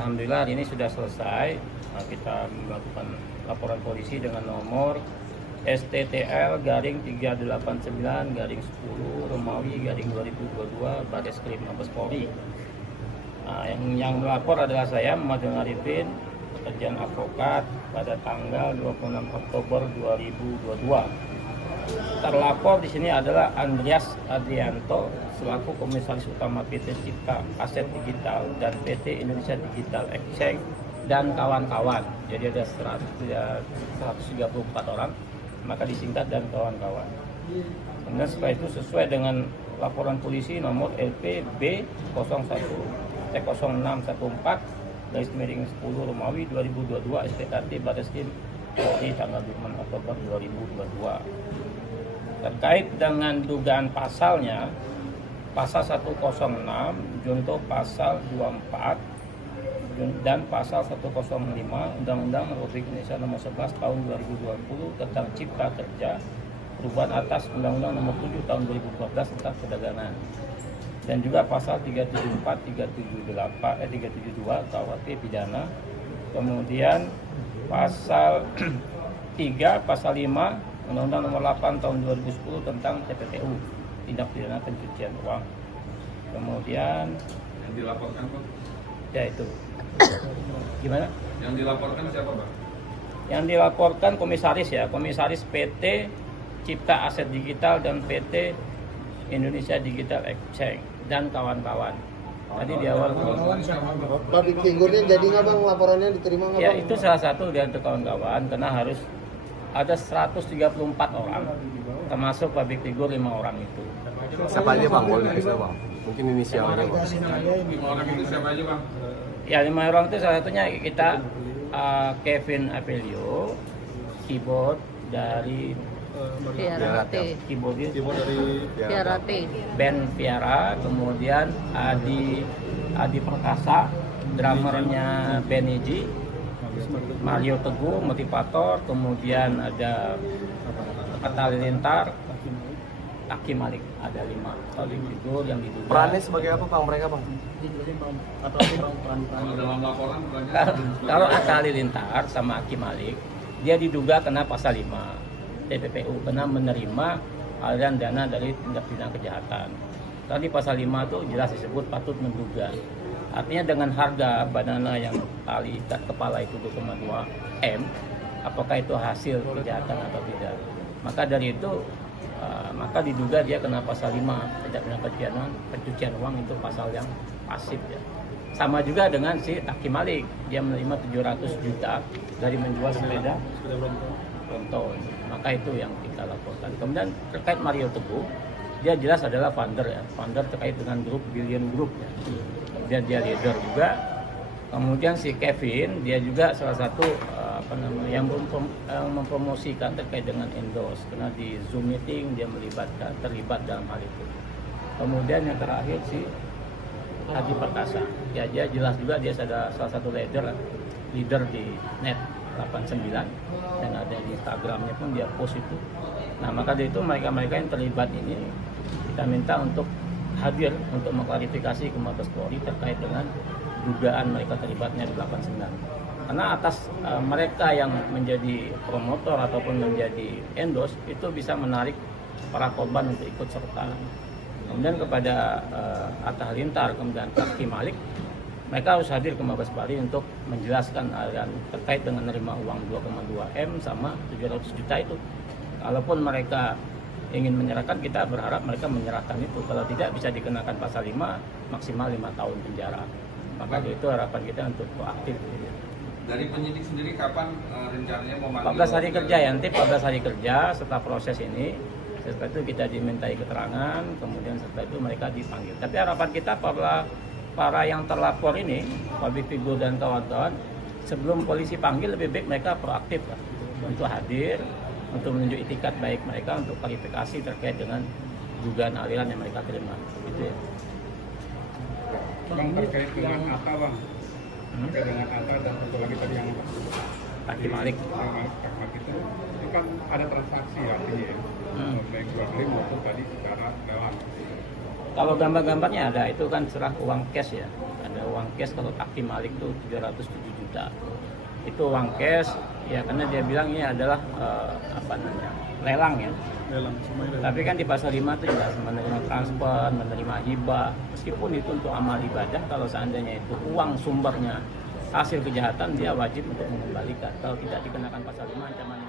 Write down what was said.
Alhamdulillah hari ini sudah selesai. Kita melakukan laporan polisi dengan nomor STTL garing 389 garing 10 Romawi garing 2022 Barreskrim Mabes Polri. Yang melapor adalah saya, Muhammad Arifin, pekerjaan advokat, pada tanggal 26 Oktober 2022. Terlapor di sini adalah Andreas Adrianto selaku Komisaris Utama PT Cipta Aset Digital dan PT Indonesia Digital Exchange dan kawan-kawan. Jadi ada 134 orang, maka disingkat dan kawan-kawan. Kemudian setelah itu sesuai dengan laporan polisi nomor LPB 01-0614 garis miring 10 Romawi 2022 SPKT Barreskrim Polri tanggal 5 Oktober 2022. Terkait dengan dugaan pasalnya, pasal 106 junto pasal 24 dan pasal 105 Undang-Undang Republik Indonesia Nomor 11 Tahun 2020 tentang Cipta Kerja, perubahan atas Undang-Undang Nomor 7 Tahun 2014 tentang perdagangan, dan juga pasal 374, 372 KUHP pidana, kemudian pasal 3, pasal 5 Undang-Undang Nomor 8 Tahun 2010 tentang TPPU, tindak pidana pencucian uang. Kemudian yang dilaporkan, Pak? Ya itu. Gimana? Yang dilaporkan siapa, Pak? Yang dilaporkan komisaris ya, komisaris PT Cipta Aset Digital dan PT Indonesia Digital Exchange dan kawan-kawan. Tadi di awal public figure-nya jadi nggak Bang, laporannya diterima nggak ya, Bang? itu salah satu dari kawan-kawan, karena harus ada 134 orang, termasuk public figure 5 orang itu. Siapa aja Bang? Boleh dikasih Bang? Mungkin inisialnya Bang. 5 orang itu siapa aja, Bang? Ya, 5 orang itu salah satunya kita Kevin Apelio, keyboard dari keyboardis Fiarate. Ben Viara, kemudian Adi Perkasa, drummernya Beniji, Mario Teguh, motivator, kemudian ada Atta Halilintar, Aki Malik, ada 5 public figure yang diduga. Perannya sebagai apa Bang mereka Bang? Kalau dalam laporan bukannya Kalau Atta Halilintar sama Aki Malik, dia diduga kena pasal 5 TPPU, kena menerima aliran dana dari tindak pidana kejahatan. Tadi pasal 5 itu jelas disebut patut menduga. Artinya dengan harga banana yang tali ikat kepala itu 2,2 M, apakah itu hasil kejahatan atau tidak? Maka dari itu, maka diduga dia kena pasal 5 tindak pidana pencucian uang, itu pasal yang pasif ya. Sama juga dengan si Aki Malik, dia menerima 700 juta dari menjual sepeda Bronto. Maka itu yang kita laporkan. Kemudian terkait Mario Teguh, dia jelas adalah founder ya, founder terkait dengan grup Billion Group ya. Kemudian dia leader juga. Kemudian si Kevin, dia juga salah satu yang mempromosikan terkait dengan endorse, karena di Zoom meeting dia terlibat dalam hal itu. Kemudian yang terakhir si Adi Perkasa, ya dia jelas juga dia ada salah satu leader di net 89 dan ada di Instagramnya pun dia post itu. Nah, maka dari itu mereka yang terlibat ini kita minta untuk hadir untuk mengklarifikasi ke Mabes Polri terkait dengan dugaan mereka terlibatnya di 89. Karena atas mereka yang menjadi promotor ataupun menjadi endorse itu bisa menarik para korban untuk ikut serta. Kemudian kepada Atta Halilintar, kemudian Aki Malik, mereka harus hadir ke Mabes Polri untuk menjelaskan aliran terkait dengan menerima uang 2,2 M sama 700 juta itu. Kalaupun mereka ingin menyerahkan, kita berharap mereka menyerahkan itu. Kalau tidak, bisa dikenakan pasal 5 maksimal 5 tahun penjara. Maka itu harapan kita untuk proaktif. dari penyidik sendiri kapan rencananya mau manggil? 14 hari kerja ya, nanti 14 hari kerja setelah proses ini. Setelah itu kita dimintai keterangan, kemudian setelah itu mereka dipanggil. Tapi harapan kita para yang terlapor ini, public figure dan kawan-kawan, sebelum polisi panggil lebih baik mereka proaktif lah, untuk hadir, untuk menunjuk itikat baik mereka untuk klarifikasi terkait dengan dugaan aliran yang mereka terima. Gitu ya. Bang, terkait dengan Atta Bang, terkait dengan Atta dan satu lagi tadi yang Aki Malik. itu kan ada transaksi artinya ya, baik jual beli maupun tadi secara dalam. Kalau gambar-gambarnya ada, itu kan serah uang cash ya. Ada uang cash kalau Aki Malik itu 707 juta. Itu uang cash ya, karena dia bilang ini adalah lelang ya. Tapi kan di pasal 5 itu jelas menerima transfer, menerima hibah. Meskipun itu untuk amal ibadah, kalau seandainya itu uang sumbernya hasil kejahatan, dia wajib untuk mengembalikan. Kalau tidak dikenakan pasal 5 ancaman